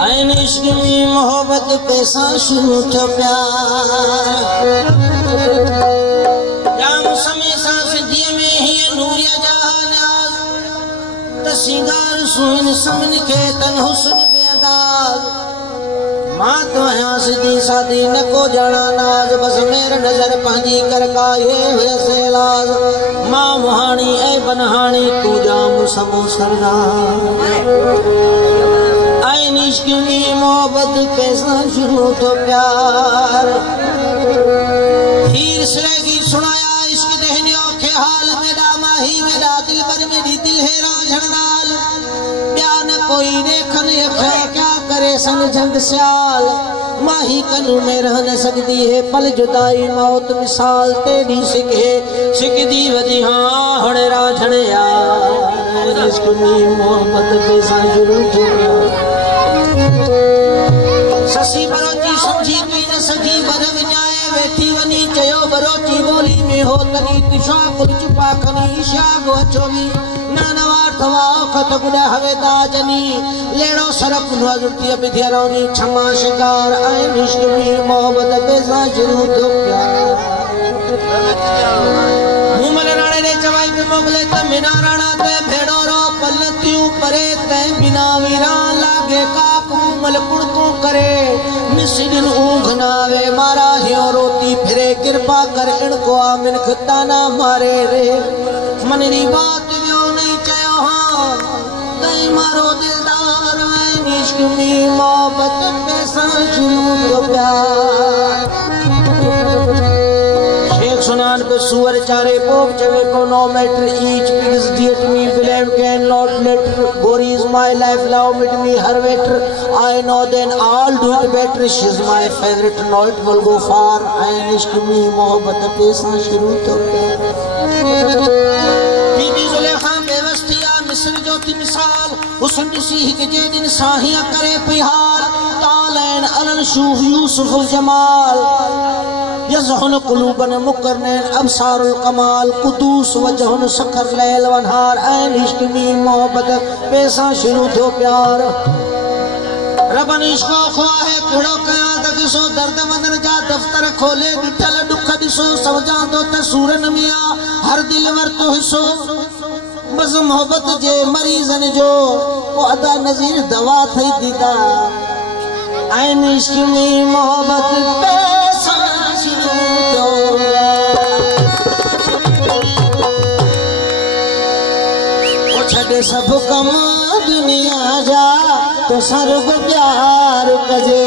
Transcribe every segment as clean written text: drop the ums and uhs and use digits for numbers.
आइन इश्क में मोहब्बत पैसा शुरू थो प्यार जाम समय सांस दिए में ही नूरिया जहानाज तसिंगार सुन समन के तन हुस्न बेअंदाज मां तो आया सिदी सादी न को जाना नाज बस मेर नजर पंजी कर का ये वैसे लाज मां मुहानी ए बनहानी तू जाम समो सरदार आइन इश्क में मोहब्बत कैसा शुरू तो प्यार हीर सरेगी सुनाया इश्क देहने औखे हाल मेरा माही मेरा दिल पर मेरी दिल है राझनाल बयान कोई देखन अखा क्या करे सन जंग स्याल माही कनु में रह न सकती है पल जुदाई मौत मिसाल तेरी सिकदी वजी हाँ हड़े राझण यार इश्क में मोहब्बत कैसा शुरू तो ससी बरोची समझी पी न सकी बर विञाए वेठी वनी चयो बरोची बोली में हो तनी तुषा कुल चुपा खनी ईशा गो चोवी नानवार थवा खत गुड़ा हवेदा जनी लेड़ो सरप नुआजुटी बिधियारोनी क्षमा शिकार आए इश्क में मोहब्बत कैसा शुरू तो प्यार मुमल राणे ने चवाई पे मोगले त मिना राणा ते भेड़ो रो पलतियों परे ते बिना वीरान लागे काक मुमल कुण को करे निसिन ऊंघ नावे मारा हियो रोती फिरे कृपा कर इनको आमिन खता ना मारे रे मन री बात व्यो नहीं चयो हां तई मारो दिलदार मैं इश्क में मोहब्बत कैसा शुरू तो प्यार सुनान पे सुअर चारे पोप चवे को no matter each pigs diet me blame can not let Gori is my life love with me her better I know then all do it better she's my favorite no it will go far and ishq me mohabbat पैसा शुरू तो बीबी जुलेखा बेवस्तिया मिस्र ज्योति मिसाल हुस्न सीह के जे दिन साहिया करे पिहार तालैन Alan Schoof Yusuf Jamal यज़हुन कुलूबन मुकरनैन अबसारुल कमाल कुदूस वजहुन सखर लैल वनहार ऐन इश्क में मोहब्बत पैसा शुरू तो प्यार रबन इश्को ख्वा है कुड़ो कया तक सो दर्द मंदर जा दफ्तर खोले बिठल दुख दिसो सवजा दो तसूरन मिया हर दिल वर तो हिसो बस मोहब्बत जे मरीजन जो वो अदा नजीर दवा थई दीदा ऐन इश्क में मोहब्बत पैसा छड़े सब कम दुनिया जा तो सर्व प्यार कजे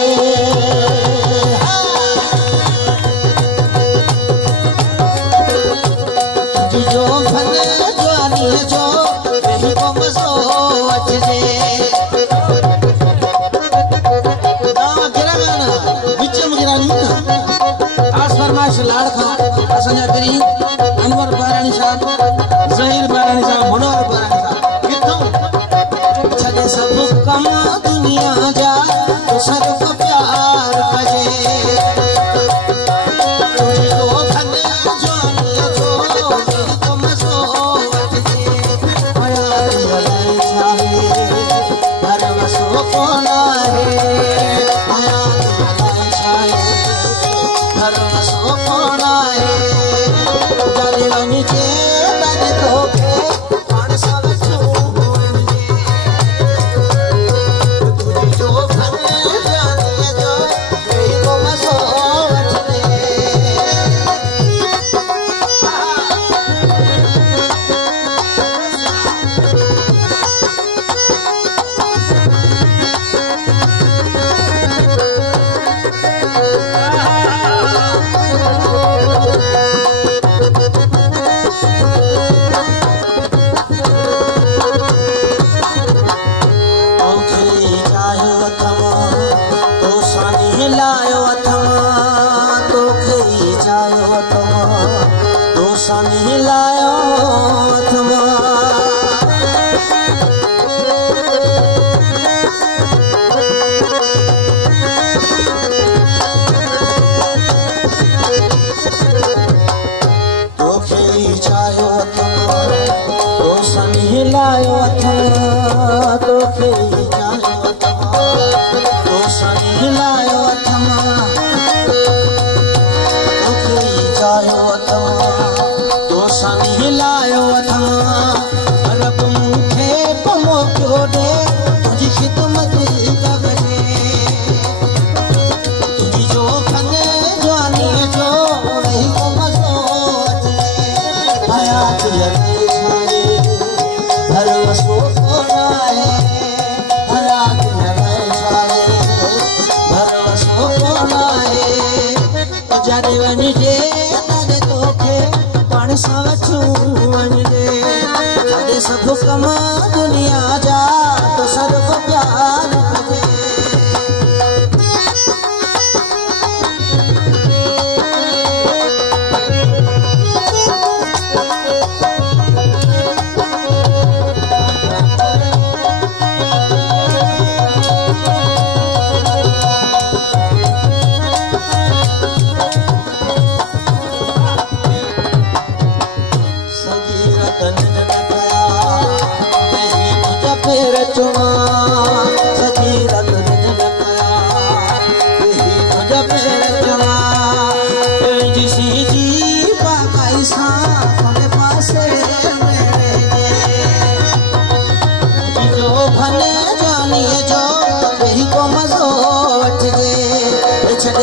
जो भले जवानी जो वही को मसो अचजे लाड़ खा असंजा करी अनवर बारानी साहब जहीर बारानी साहब मनोहर बारानी साहब कितों छले सब कम दुनिया जा तो सर्व प्यार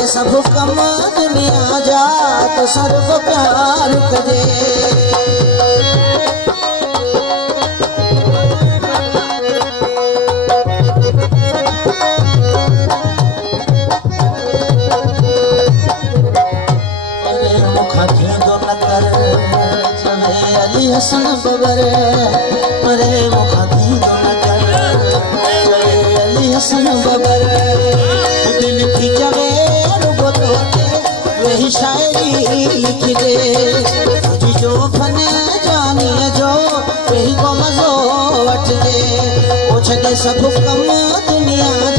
छॾे सभु कम दुनिया जा तो सर्व प्यार कजे हसन बबर मरे मुखाती दो नजर अली हसन बबर दिल की जगह बोलो वही शायरी लिख दे तुझी जो फने जानी जो वही को मजो वठ दे ओ छॾे सब कम दुनिया